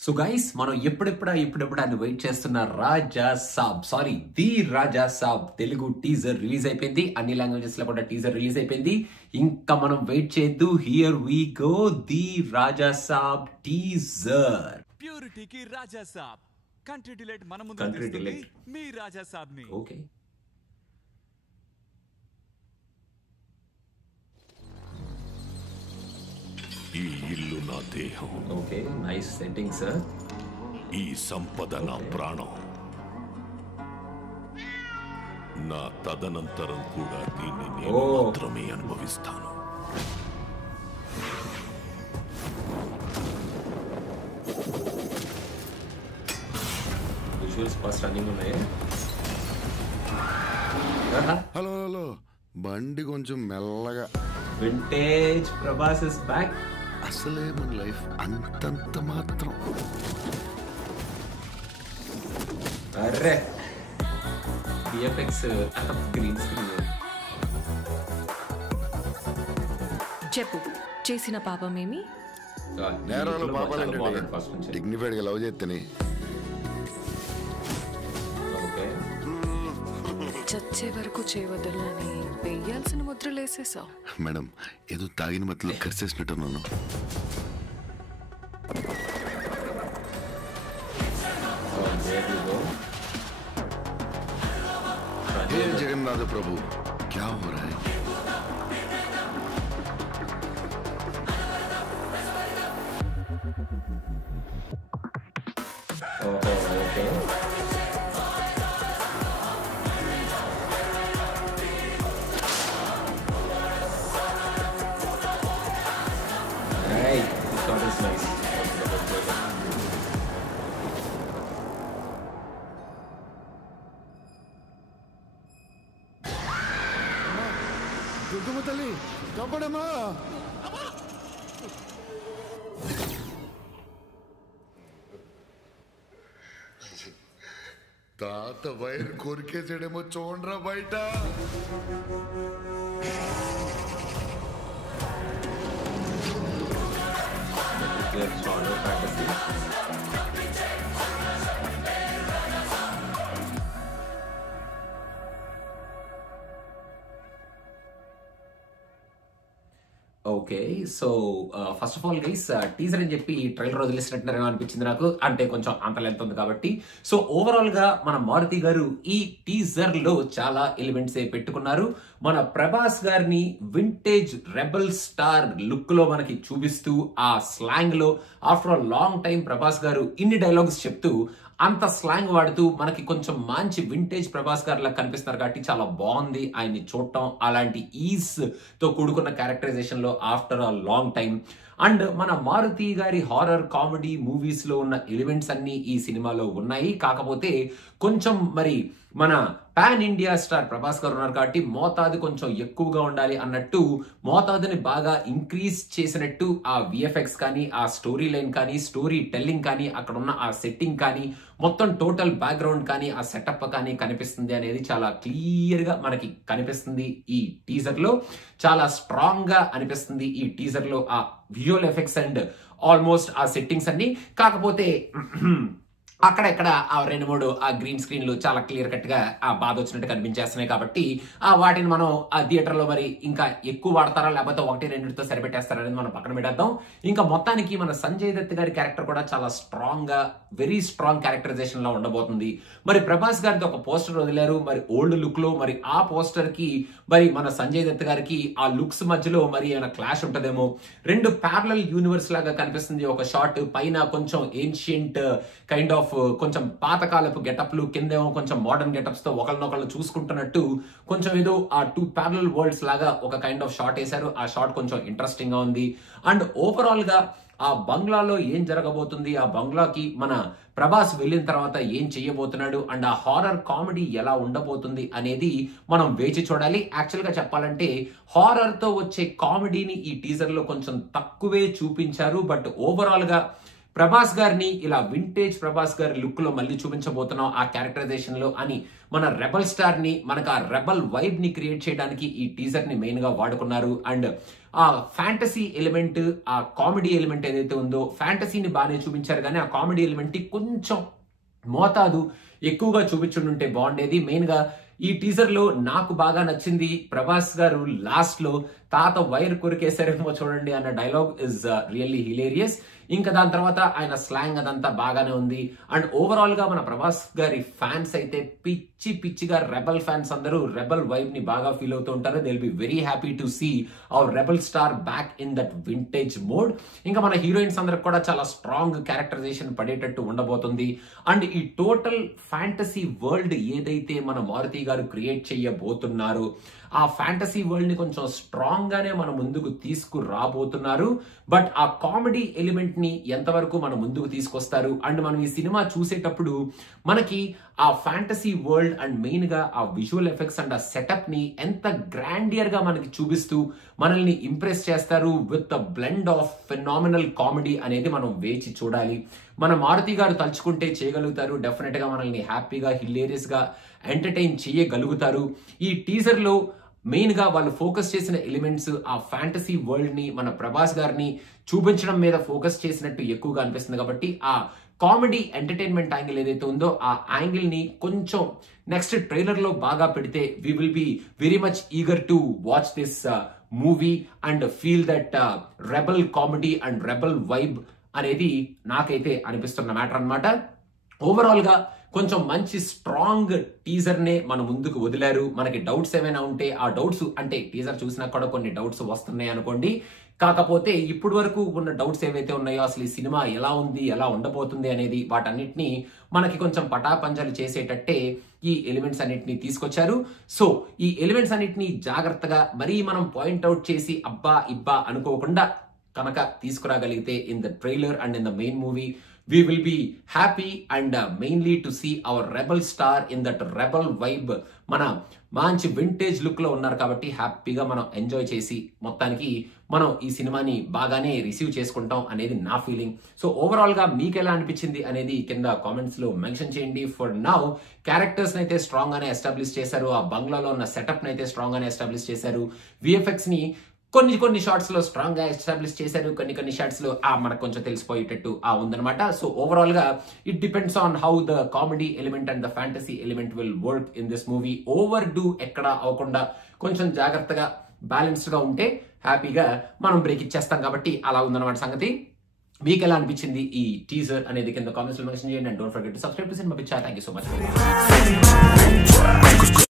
So guys మనం ఎప్పుడెప్పుడు అని వెయిట్ చేస్తున్న Raja Saab the Raja Saab Telugu teaser release అయిపోయింది. అన్ని లాంగ్వేజెస్ లో కూడా టీజర్ రిలీజ్ అయిపోయింది. ఇంకా మనం వెయిట్ చేయొద్దు. Here we go, the Raja Saab teaser. ప్యూరిటీకి రాజా సాబ్, కంట్రీ డిలైట్ మన ముందు తీసుకుంది మీ రాజా సాబ్ ని. ఓకే, ఈ ఇల్లు నా దేహం. Okay, nice setting sir. ఈ సంపద నా ప్రాణం. నా తదనంతరం కూడా దీన్ని నేను మాత్రమే అనుభవిస్తాను. విజువల్స్ ఫస్ట్ రన్నింగ్ ఉన్నాయి. హలో హలో, బండి కొంచెం మెల్లగా. Vintage Prabhas is back. అసలే మన లైఫ్ అంతంత మాత్రం. అరే విఎఫ్ఎక్స్ గ్రీన్ స్క్రీన్. చెప్పు, చేసిన పాపమేమి? నేరాలు పాపాలంటే డిగ్నిఫైడ్ గా లవ్ చేస్తేనే. చచ్చే వరకు చేయవద్దని వేయాల్సిన ముద్రలు వేసేసావు. మేడం, ఏదో తాగిన మధ్యలో కరిచేసినట్టున్నాను. జగన్నాథ ప్రభు, క్యా హో రహా హై? Okay, hey, this shot is nice. Durgamma తల్లి కాపాడమ్మా. తాత వైర్ కొరికేసాడేమో చూడరా బయట. Okay, so first of all guys, teaser అని చెప్పి ట్రైలర్ వదిలేసినట్టున్నారేమో అనిపించింది నాకు. అంటే కొంచెం అంత లెంత్ ఉంది కాబట్టి. సో ఓవరాల్ గా మన మారుతి గారు ఈ టీజర్ లో చాలా ఎలిమెంట్స్ పెట్టుకున్నారు. మన ప్రభాస్ గారిని వింటేజ్ రెబల్ స్టార్ లుక్ లో మనకి చూపిస్తూ, ఆ స్లాంగ్ లో after a long time Prabhas గారు ఇన్ని డైలాగ్స్ చెప్తూ, అంత స్లాంగ్ వాడుతూ మనకి కొంచెం మంచి వింటేజ్ ప్రభాస్ గారు లా కనిపిస్తున్నారు కాబట్టి చాలా బాగుంది ఆయన్ని చూడటం. అలాంటి ఈజ్ తో కూడుకున్న క్యారెక్టరైజేషన్ లో after a long time. And మన మారుతి గారి హారర్ కామెడీ మూవీస్ లో ఉన్న ఎలిమెంట్స్ అన్ని ఈ సినిమాలో ఉన్నాయి. కాకపోతే కొంచెం మరి మన పాన్ ఇండియా స్టార్ ప్రభాస్ గారు ఉన్నారు కాబట్టి మోతాదు కొంచెం ఎక్కువగా ఉండాలి అన్నట్టు మోతాదుని బాగా ఇంక్రీజ్ చేసినట్టు ఆ విఎఫ్ఎక్స్ కానీ, ఆ స్టోరీ లైన్ కానీ, స్టోరీ టెల్లింగ్ కానీ, అక్కడ ఉన్న ఆ సెట్టింగ్ కానీ, మొత్తం టోటల్ బ్యాక్గ్రౌండ్ కానీ, ఆ సెటప్ కానీ కనిపిస్తుంది అనేది చాలా క్లియర్ గా మనకి కనిపిస్తుంది. ఈ టీజర్ లో చాలా స్ట్రాంగ్ గా అనిపిస్తుంది. ఈ టీజర్ లో ఆ విజువల్ ఎఫెక్ట్స్ అండ్ ఆల్మోస్ట్ ఆ సెట్టింగ్స్ అన్ని. కాకపోతే అక్కడెక్కడ ఆ 2-3 ఆ గ్రీన్ స్క్రీన్లు చాలా క్లియర్ కట్ గా ఆ బాధ వచ్చినట్టు కనిపించేస్తున్నాయి కాబట్టి ఆ వాటిని మనం ఆ థియేటర్ లో మరి ఇంకా ఎక్కువ వాడతారా లేకపోతే 1-2తో సరిపెట్టేస్తారా అనేది మనం పక్కన పెట్టేద్దాం. ఇంకా మొత్తానికి మన సంజయ్ దత్ గారి క్యారెక్టర్ కూడా చాలా స్ట్రాంగ్ గా, వెరీ స్ట్రాంగ్ క్యారెక్టరైజేషన్ లో ఉండబోతుంది. మరి ప్రభాస్ గారికి ఒక పోస్టర్ వదిలారు మరి ఓల్డ్ లుక్ లో. మరి ఆ పోస్టర్ కి మరి మన సంజయ్ దత్ గారికి ఆ లుక్స్ మధ్యలో మరి ఏమైనా క్లాష్ ఉంటదేమో. 2 ప్యారలల్ యూనివర్స్ లాగా కనిపిస్తుంది. ఒక షాట్ పైన కొంచెం ఏన్షియంట్ కైండ్ ఆఫ్ కొంచెం పాతకాలపు గెటప్లు, కిందేమో కొంచెం మోడర్న్ గెటప్స్ తో ఒకళ్ళనొకళ్ళు చూసుకుంటున్నట్టు కొంచెం ఏదో ఆ 2 ప్యారలల్ వరల్డ్స్ లాగా ఒక కైండ్ ఆఫ్ షాట్ వేశారు. ఆ షాట్ కొంచెం ఇంట్రెస్టింగ్ గా ఉంది. అండ్ ఓవరాల్ గా ఆ బంగ్లాలో ఏం జరగబోతుంది, ఆ బంగ్లాకి మన ప్రభాస్ వెళ్ళిన తర్వాత ఏం చెయ్యబోతున్నాడు, అండ్ ఆ హారర్ కామెడీ ఎలా ఉండబోతుంది అనేది మనం వేచి చూడాలి. యాక్చువల్ గా చెప్పాలంటే హారర్ తో వచ్చే కామెడీని ఈ టీజర్ లో కొంచెం తక్కువే చూపించారు. బట్ ఓవరాల్ గా ప్రభాస్ గారిని ఇలా వింటేజ్ ప్రభాస్ గారి లుక్ లో మళ్ళీ చూపించబోతున్నాం ఆ క్యారెక్టరైజేషన్ లో అని మన రెబల్ స్టార్ ని మనకు ఆ రెబల్ వైబ్ ని క్రియేట్ చేయడానికి ఈ టీజర్ ని మెయిన్ గా వాడుకున్నారు. అండ్ ఆ ఫ్యాంటసీ ఎలిమెంట్, ఆ కామెడీ ఎలిమెంట్ ఏదైతే ఉందో, ఫ్యాంటసీని బాగానే చూపించారు కానీ ఆ కామెడీ ఎలిమెంట్ ని కొంచెం మోతాదు ఎక్కువగా చూపించుంటే బాగుండేది. మెయిన్ గా ఈ టీజర్ లో నాకు బాగా నచ్చింది ప్రభాస్ గారు లాస్ట్ లో తాత వైర్ కొరికేశారేమో చూడండి అన్న డైలాగ్ ఇస్ రియల్లీ హిలేరియస్. ఇంకా దాని తర్వాత ఆయన స్లాంగ్ అదంతా బాగానే ఉంది. అండ్ ఓవరాల్ గా మన ప్రభాస్ గారి ఫ్యాన్స్ అయితే పిచ్చిగా రెబల్ ఫ్యాన్స్ అందరూ రెబల్ వైబ్ ని బాగా ఫీల్ అవుతూ ఉంటారు. They will be very happy to see our rebel star back in that vintage mode. ఇంకా మన హీరోయిన్స్ అందరికి కూడా చాలా స్ట్రాంగ్ క్యారెక్టరైజేషన్ పడేటట్టు ఉండబోతుంది. అండ్ ఈ టోటల్ ఫ్యాంటసీ వరల్డ్ ఏదైతే మన మారుతి గారు క్రియేట్ చేయబోతున్నారు, ఆ ఫ్యాంటసీ వరల్డ్ ని కొంచెం స్ట్రాంగ్ గానే మన ముందుకు తీసుకురాబోతున్నారు. బట్ ఆ కామెడీ ఎలిమెంట్ ని ఎంతవరకు మన ముందుకు తీసుకొస్తారు, అండ్ మనం ఈ సినిమా చూసేటప్పుడు మనకి ఆ ఫ్యాంటసీ వరల్డ్ అండ్ మెయిన్ గా ఆ విజువల్ ఎఫెక్ట్స్ అండ్ ఆ సెటప్ ని ఎంత గ్రాండియర్ గా మనకి చూపిస్తూ మనల్ని ఇంప్రెస్ చేస్తారు with the blend of phenomenal comedy అనేది మనం వేచి చూడాలి. మన మారుతి గారు తలుచుకుంటే చేయగలుగుతారు. డెఫినెట్ గా మనల్ని హ్యాపీగా హిలేరియస్ గా ఎంటర్టైన్ చేయగలుగుతారు. ఈ టీజర్ లో మెయిన్ గా వాళ్ళు ఫోకస్ చేసిన ఎలిమెంట్స్ ఆ ఫ్యాంటసీ వరల్డ్ ని మన ప్రభాస్ గారిని చూపించడం మీద ఫోకస్ చేసినట్టు ఎక్కువగా అనిపిస్తుంది. కాబట్టి ఆ కామెడీ ఎంటర్టైన్మెంట్ యాంగిల్ ఏదైతే ఉందో ఆ యాంగిల్ ని కొంచెం నెక్స్ట్ ట్రైలర్ లో బాగా పెడితే we will be very much eager to watch this movie and feel that rebel comedy and rebel vibe అనేది నాకైతే అనిపిస్తున్న మ్యాటర్ అన్నమాట. ఓవరాల్ గా కొంచెం మంచి స్ట్రాంగ్ టీజర్ నే మన ముందుకు వదిలారు. మనకి డౌట్స్ ఏమైనా ఉంటే ఆ డౌట్స్, అంటే టీజర్ చూసినా కూడా కొన్ని డౌట్స్ వస్తున్నాయి అనుకోండి, కాకపోతే ఇప్పటి వరకు ఉన్న డౌట్స్ ఏవైతే ఉన్నాయో అసలు ఈ సినిమా ఎలా ఉంది, ఎలా ఉండబోతుంది అనేది వాటన్నిటిని మనకి కొంచెం పటాపంచలు చేసేటట్టే ఈ ఎలిమెంట్స్ అన్నిటిని తీసుకొచ్చారు. సో ఈ ఎలిమెంట్స్ అన్నిటిని జాగ్రత్తగా మరీ మనం పాయింట్అవుట్ చేసి అబ్బా ఇబ్బా అనుకోకుండా కనుక తీసుకురాగలిగితే in the trailer and in the main movie we will be happy and mainly to see our rebel star in that rebel vibe. మన మంచి వింటేజ్ లుక్ లో ఉన్నారు కాబట్టి హ్యాపీగా మనం ఎంజాయ్ చేసి మొత్తానికి మనం ఈ సినిమాని బాగానే రిసీవ్ చేసుకుంటాం అనేది నా ఫీలింగ్. సో ఓవరాల్ గా మీకు ఎలా అనిపించింది అనేది కింద కామెంట్స్ లో మెన్షన్ చేయండి. ఫర్ నౌ క్యారెక్టర్స్ అయితే స్ట్రాంగ్ గానే ఎస్టాబ్లిష్ చేశారు. ఆ బంగ్లాలో ఉన్న సెటప్ అయితే స్ట్రాంగ్ గానే ఎస్టాబ్లిష్ చేశారు. విఎఫ్ఎక్స్ ని కొన్ని షార్ట్స్ లో స్ట్రాంగ్ గా ఎస్టాబ్లిష్ చేశారు. కొన్ని షార్ట్స్ లో మనకు కొంచెం తెలిసిపోయేటట్టు ఉందన్నమాట. సో ఓవరాల్ గా it depends on how the comedy element and the fantasy element will work in this movie. Over do ఎక్కడ అవ్వకుండా కొంచెం జాగ్రత్తగా బ్యాలెన్స్డ్ గా ఉంటే హ్యాపీగా మనం బ్రేక్ ఇచ్చేస్తాం. కాబట్టి అలా ఉందన్నమాట సంగతి. మీకు ఎలా అనిపించింది ఈ టీజర్ అనేది కింద కామెంట్స్ లో మెన్షన్ చేయండి. And don't forget to subscribe to Cinema Pichcha. Thank you so much.